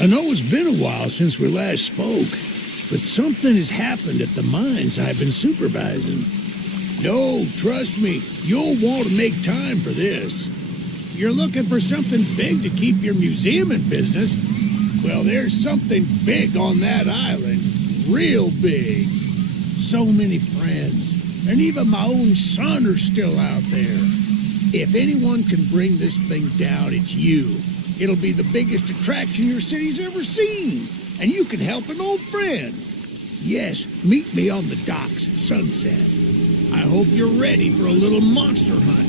I know it's been a while since we last spoke, but something has happened at the mines I've been supervising. No, trust me, you'll want to make time for this. You're looking for something big to keep your museum in business? Well, there's something big on that island. Real big. So many friends, and even my own son are still out there. If anyone can bring this thing down, it's you. It'll be the biggest attraction your city's ever seen, and you can help an old friend. Yes, meet me on the docks at sunset. I hope you're ready for a little monster hunt.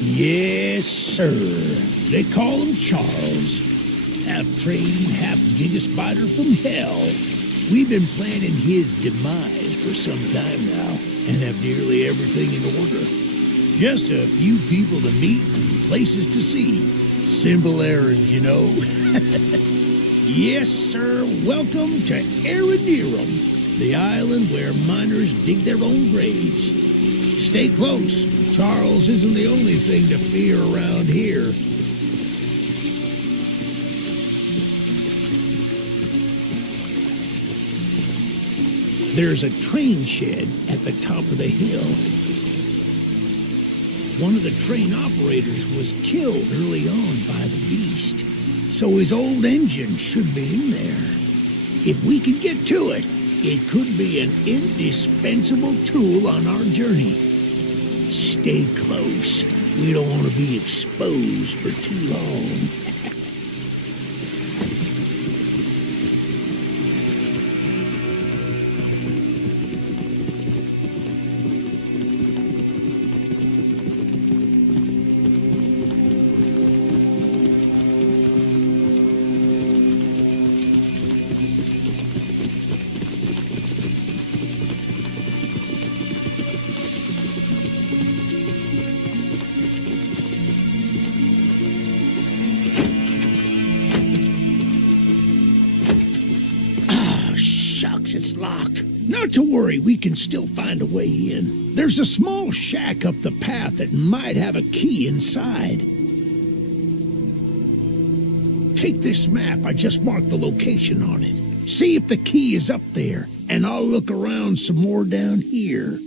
Yes, sir. They call him Charles. Half train, half gigaspider from hell. We've been planning his demise for some time now, and have nearly everything in order. Just a few people to meet and places to see. Simple errands, you know. Yes, sir. Welcome to Aranerum, the island where miners dig their own graves. Stay close. Charles isn't the only thing to fear around here. There's a train shed at the top of the hill. One of the train operators was killed early on by the beast, so his old engine should be in there. If we can get to it, it could be an indispensable tool on our journey. Stay close. We don't want to be exposed for too long. It's locked. Not to worry, we can still find a way in. There's a small shack up the path that might have a key inside. Take this map, I just marked the location on it. See if the key is up there, and I'll look around some more down here.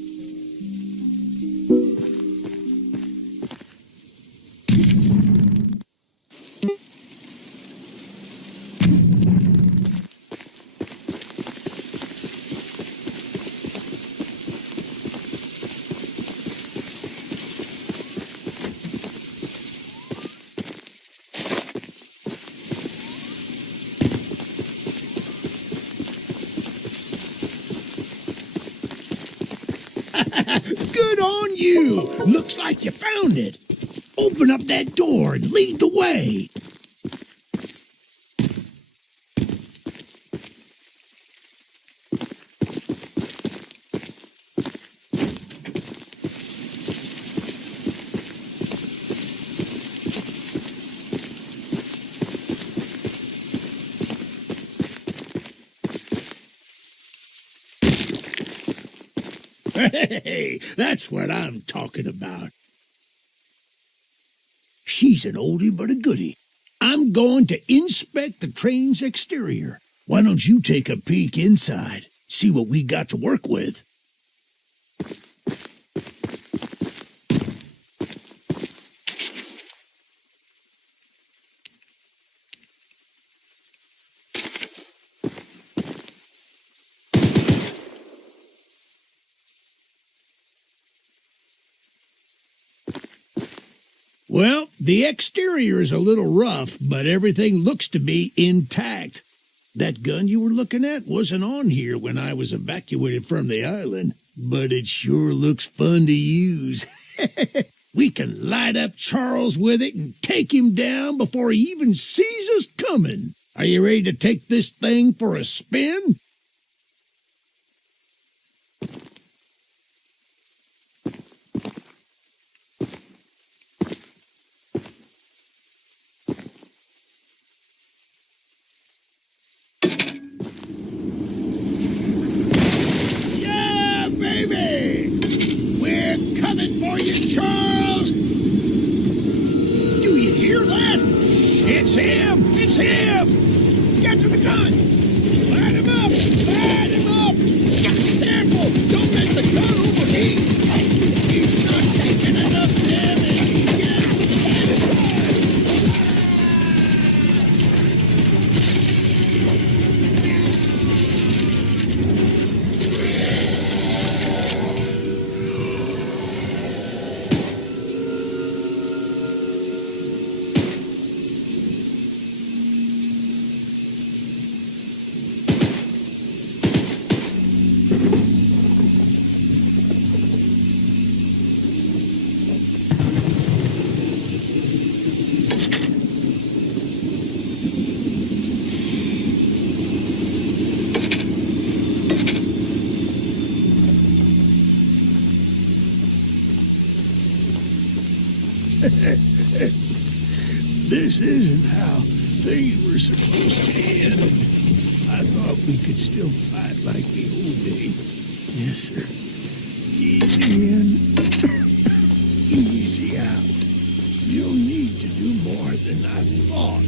Good on you! Looks like you found it. Open up that door and lead the way. Hey, that's what I'm talking about. She's an oldie but a goodie. I'm going to inspect the train's exterior. Why don't you take a peek inside? See what we got to work with. Well, the exterior is a little rough, but everything looks to be intact. That gun you were looking at wasn't on here when I was evacuated from the island, but it sure looks fun to use. We can light up Charles with it and take him down before he even sees us coming. Are you ready to take this thing for a spin? him! Get to the gun! Light him up! Light him up! Careful! Don't let the gun overheat! He's not taking enough damage! Get some satisfied! This isn't how things were supposed to end. I thought we could still fight like the old days. Yes, sir. Easy in, easy out. You'll need to do more than I thought.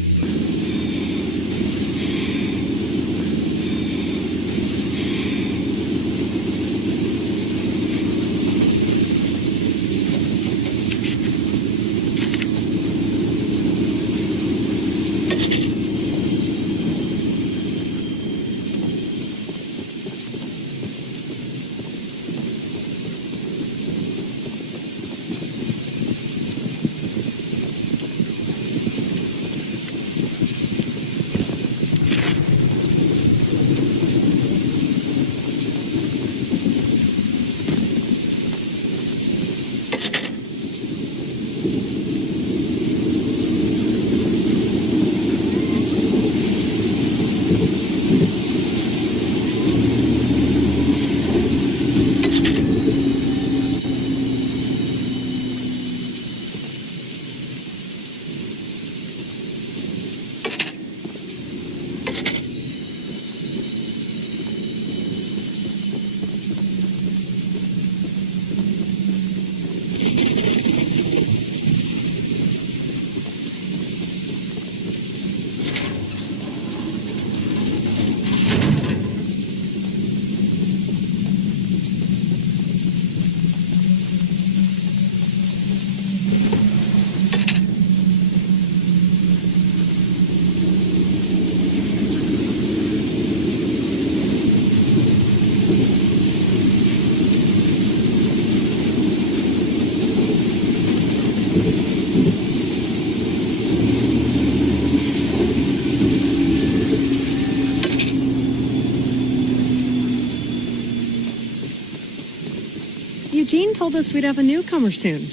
Eugene told us we'd have a newcomer soon.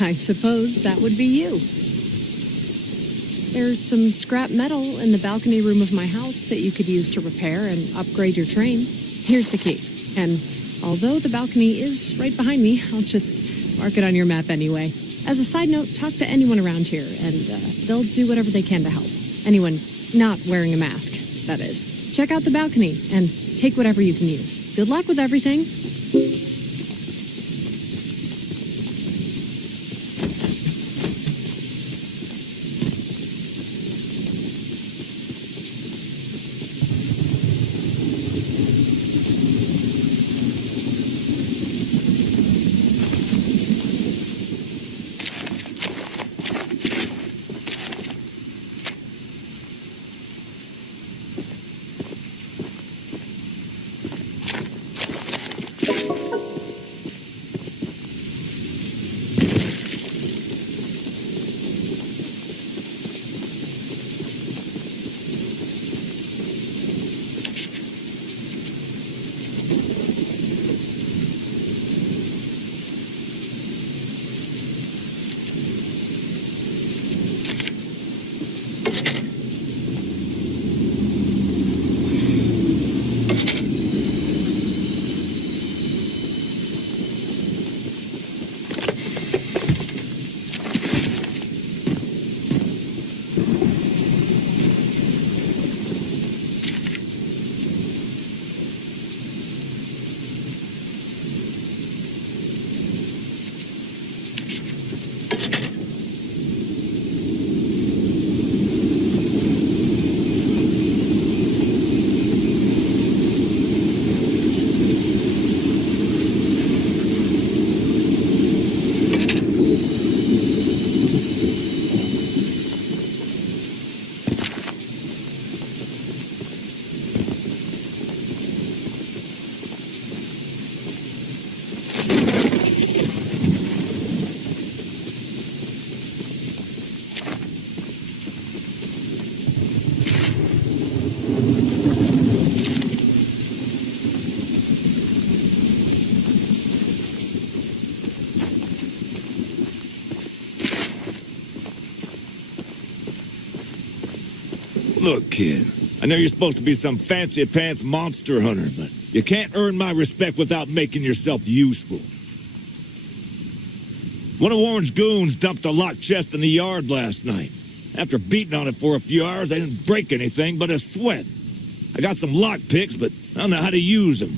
I suppose that would be you. There's some scrap metal in the balcony room of my house that you could use to repair and upgrade your train. Here's the key. And although the balcony is right behind me, I'll just mark it on your map anyway. As a side note, talk to anyone around here, and they'll do whatever they can to help. Anyone not wearing a mask, that is. Check out the balcony and take whatever you can use. Good luck with everything. Look, kid, I know you're supposed to be some fancy-pants monster hunter, but you can't earn my respect without making yourself useful. One of Warren's goons dumped a locked chest in the yard last night. After beating on it for a few hours, I didn't break anything but a sweat. I got some lock picks, but I don't know how to use them.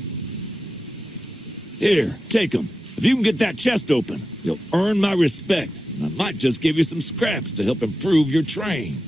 Here, take them. If you can get that chest open, you'll earn my respect. And I might just give you some scraps to help improve your train.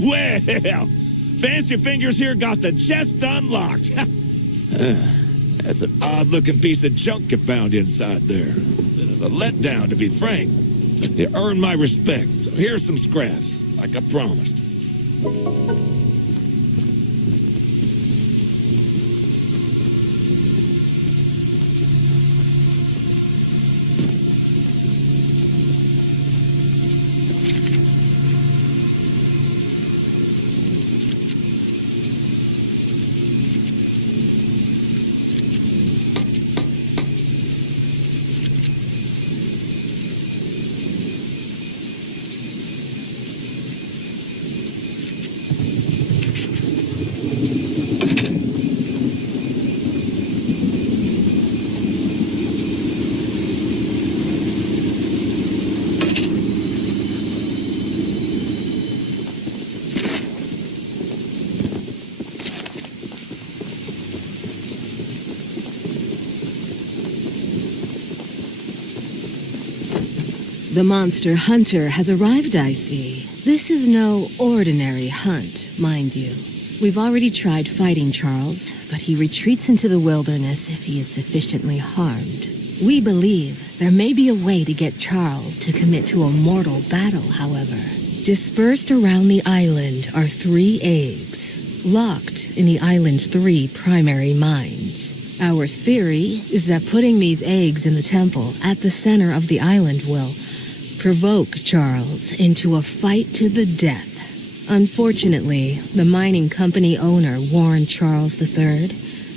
Well, Fancy Fingers here got the chest unlocked. That's an odd-looking piece of junk you found inside there. Bit of a letdown, to be frank. You earned my respect, so here's some scraps, like I promised. The monster hunter has arrived, I see. This is no ordinary hunt, mind you. We've already tried fighting Charles, but he retreats into the wilderness if he is sufficiently harmed. We believe there may be a way to get Charles to commit to a mortal battle, however. Dispersed around the island are 3 eggs, locked in the island's 3 primary mines. Our theory is that putting these eggs in the temple at the center of the island will provoke Charles into a fight to the death. Unfortunately, the mining company owner, Warren Charles III,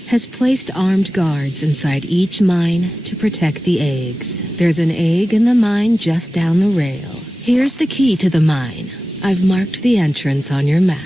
has placed armed guards inside each mine to protect the eggs. There's an egg in the mine just down the rail. Here's the key to the mine. I've marked the entrance on your map.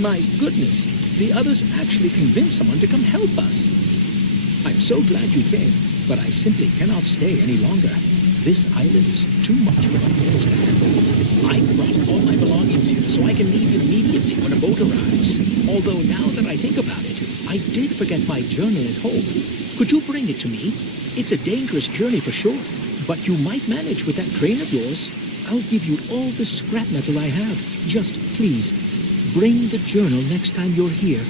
My goodness, the others actually convinced someone to come help us. I'm so glad you came, but I simply cannot stay any longer. This island is too much for me to understand. I brought all my belongings here so I can leave immediately when a boat arrives. Although now that I think about it, I did forget my journal at home. Could you bring it to me? It's a dangerous journey for sure, but you might manage with that train of yours. I'll give you all the scrap metal I have. Just please, bring the journal next time you're here.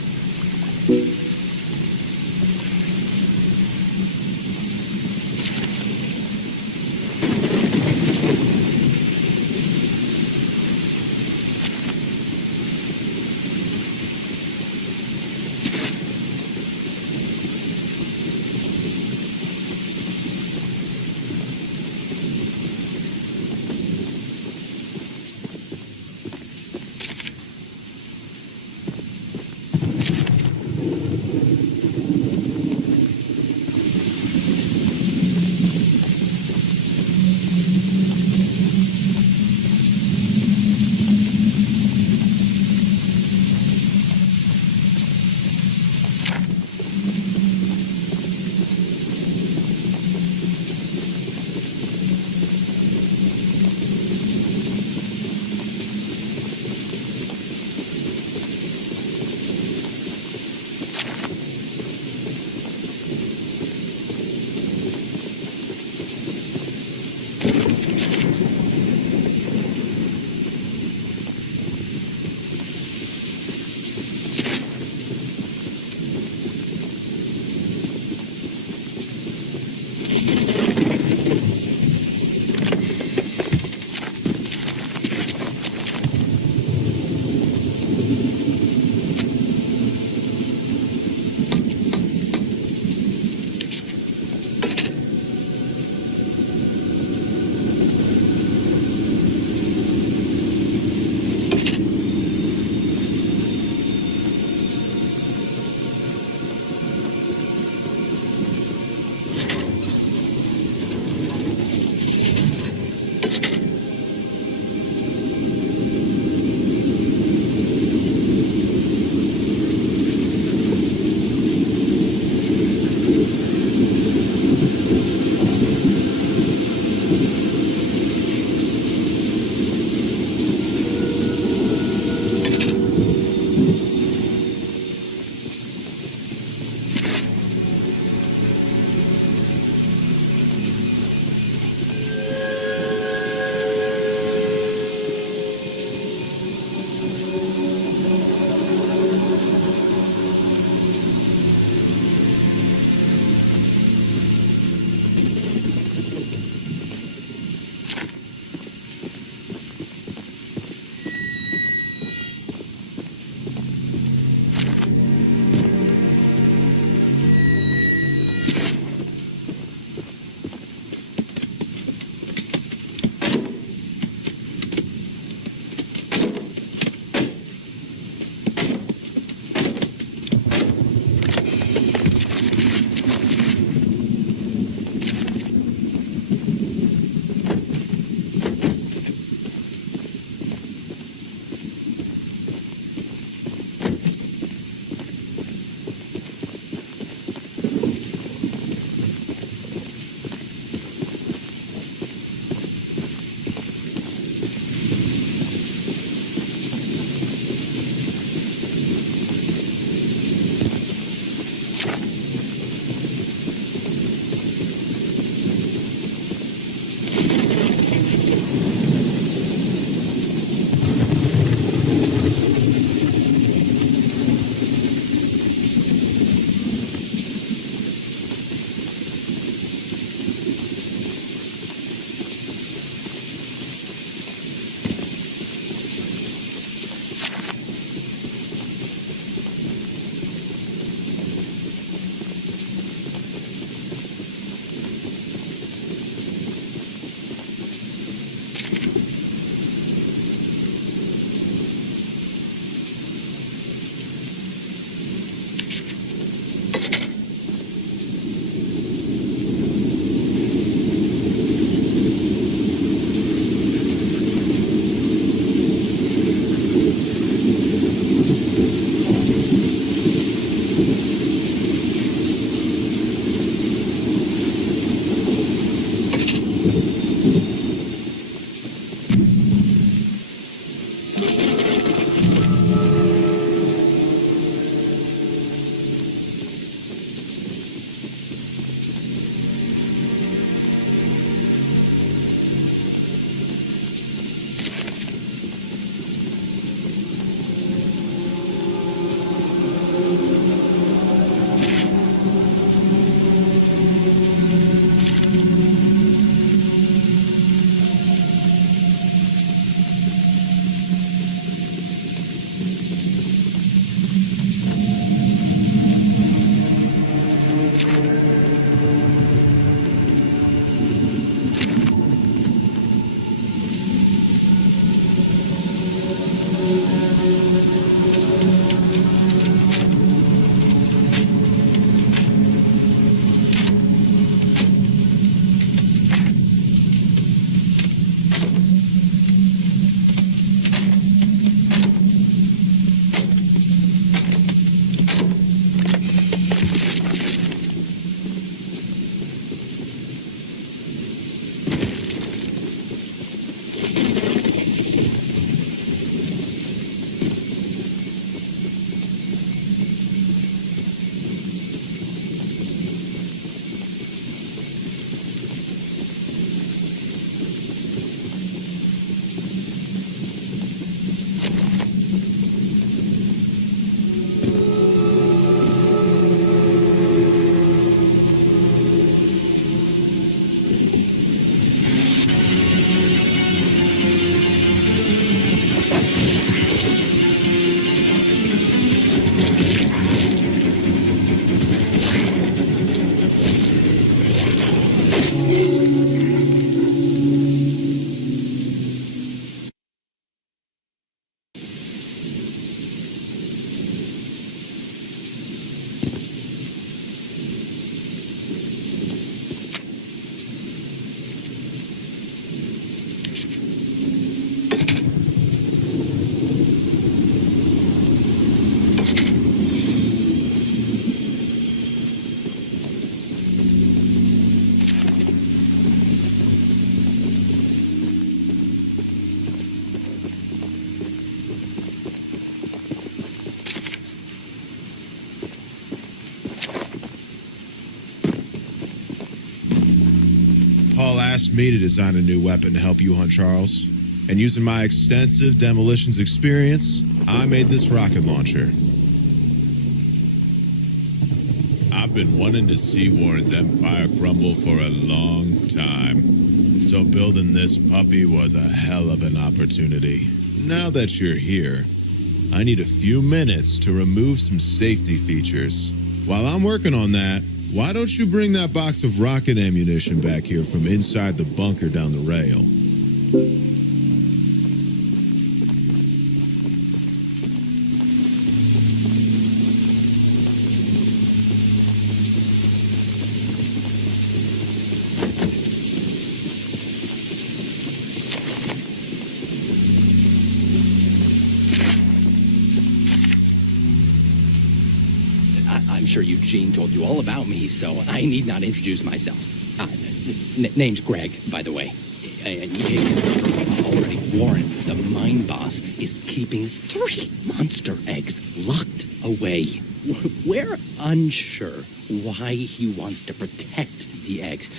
Paul asked me to design a new weapon to help you hunt Charles. And using my extensive demolitions experience, I made this rocket launcher. I've been wanting to see Warren's empire crumble for a long time. So building this puppy was a hell of an opportunity. Now that you're here, I need a few minutes to remove some safety features. While I'm working on that, why don't you bring that box of rocket ammunition back here from inside the bunker down the rail? I'm sure Eugene told you all about me, so I need not introduce myself. Name's Greg, by the way. In case you don't know already, Warren, the mine boss, is keeping 3 monster eggs locked away. We're unsure why he wants to protect the eggs.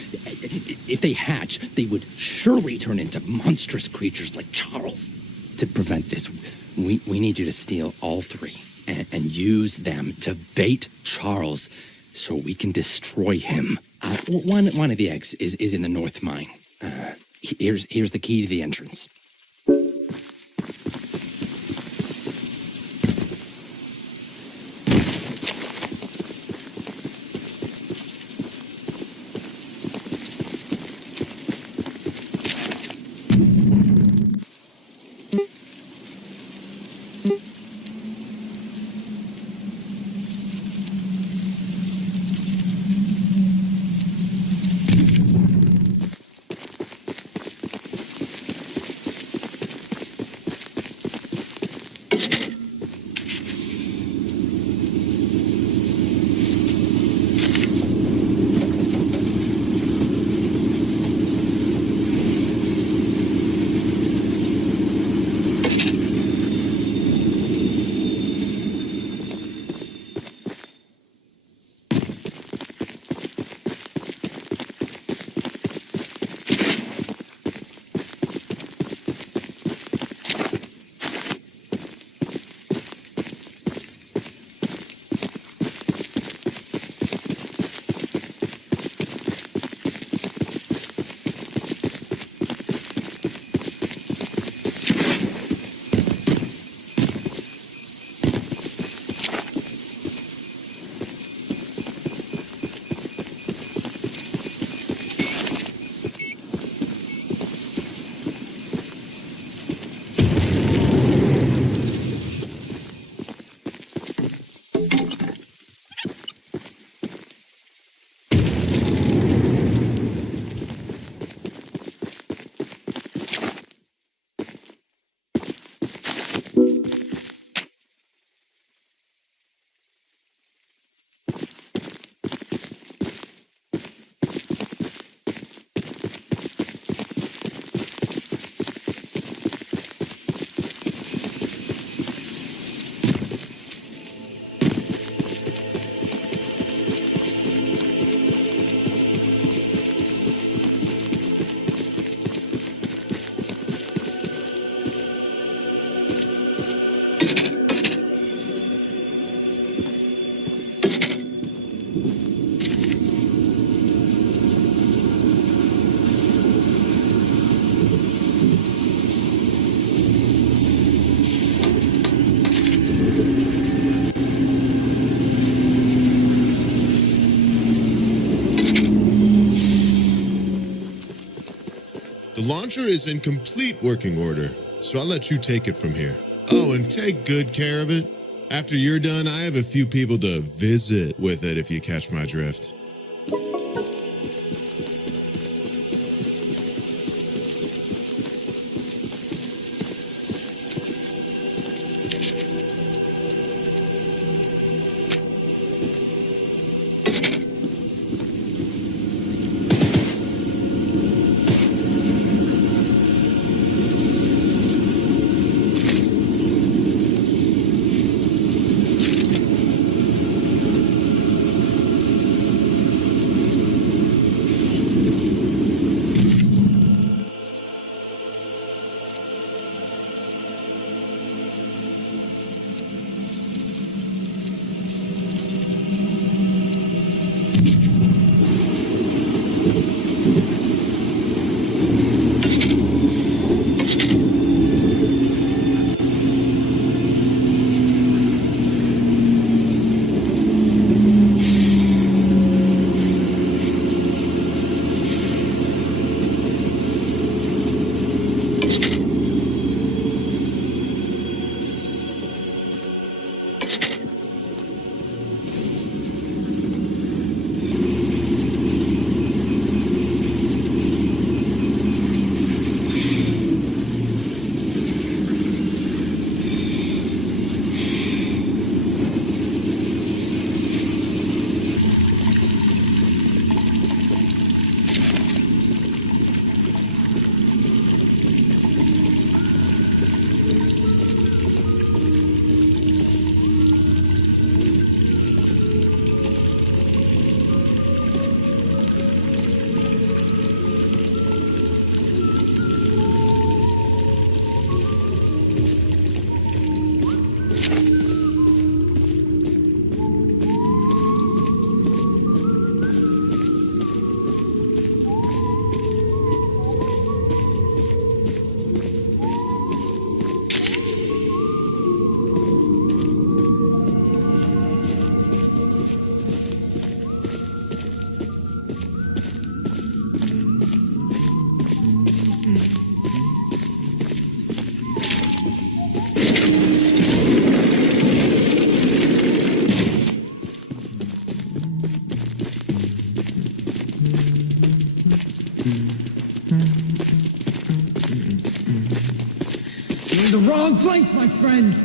If they hatch, they would surely turn into monstrous creatures like Charles. To prevent this, we need you to steal all 3. And use them to bait Charles so we can destroy him. One of the eggs is in the north mine. Here's the key to the entrance. The launcher is in complete working order, so I'll let you take it from here. Oh, and take good care of it. After you're done, I have a few people to visit with it, if you catch my drift. You're in the wrong place, my friend!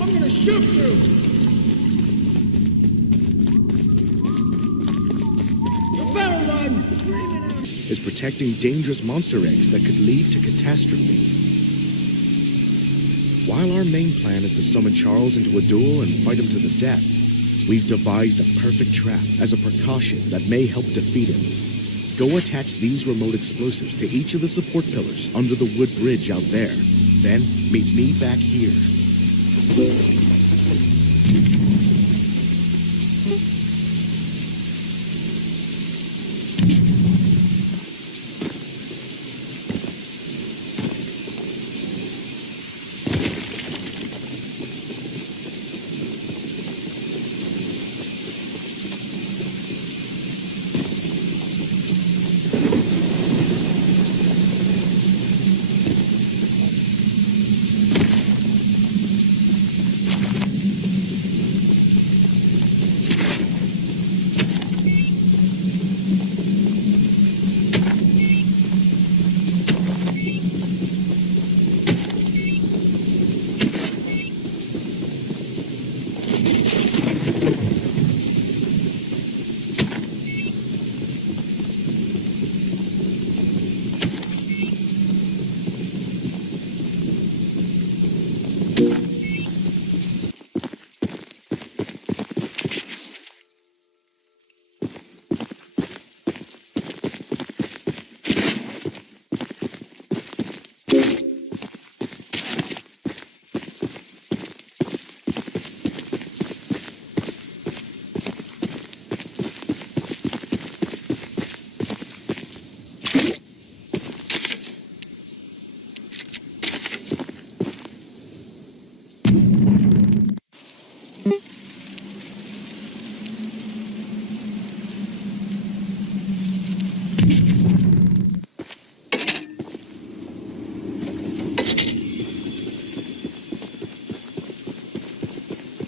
I'm gonna shoot you! The barrel run! Is protecting dangerous monster eggs that could lead to catastrophe. While our main plan is to summon Charles into a duel and fight him to the death, we've devised a perfect trap as a precaution that may help defeat him. Go attach these remote explosives to each of the support pillars under the wood bridge out there. Then meet me back here.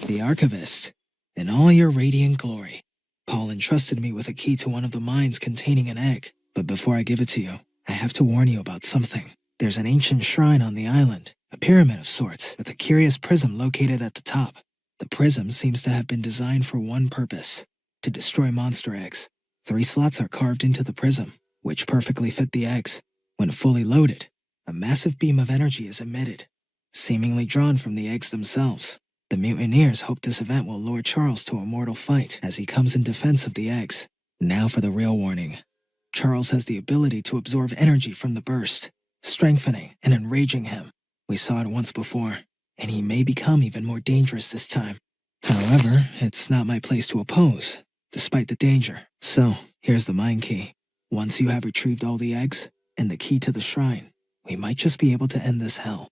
The Archivist, in all your radiant glory. Paul entrusted me with a key to one of the mines containing an egg. But before I give it to you, I have to warn you about something. There's an ancient shrine on the island, a pyramid of sorts, with a curious prism located at the top. The prism seems to have been designed for one purpose, to destroy monster eggs. 3 slots are carved into the prism, which perfectly fit the eggs. When fully loaded, a massive beam of energy is emitted, seemingly drawn from the eggs themselves. The mutineers hope this event will lure Charles to a mortal fight as he comes in defense of the eggs. Now for the real warning. Charles has the ability to absorb energy from the burst, strengthening and enraging him. We saw it once before, and he may become even more dangerous this time. However, it's not my place to oppose, despite the danger. So, here's the mine key. Once you have retrieved all the eggs and the key to the shrine, we might just be able to end this hell.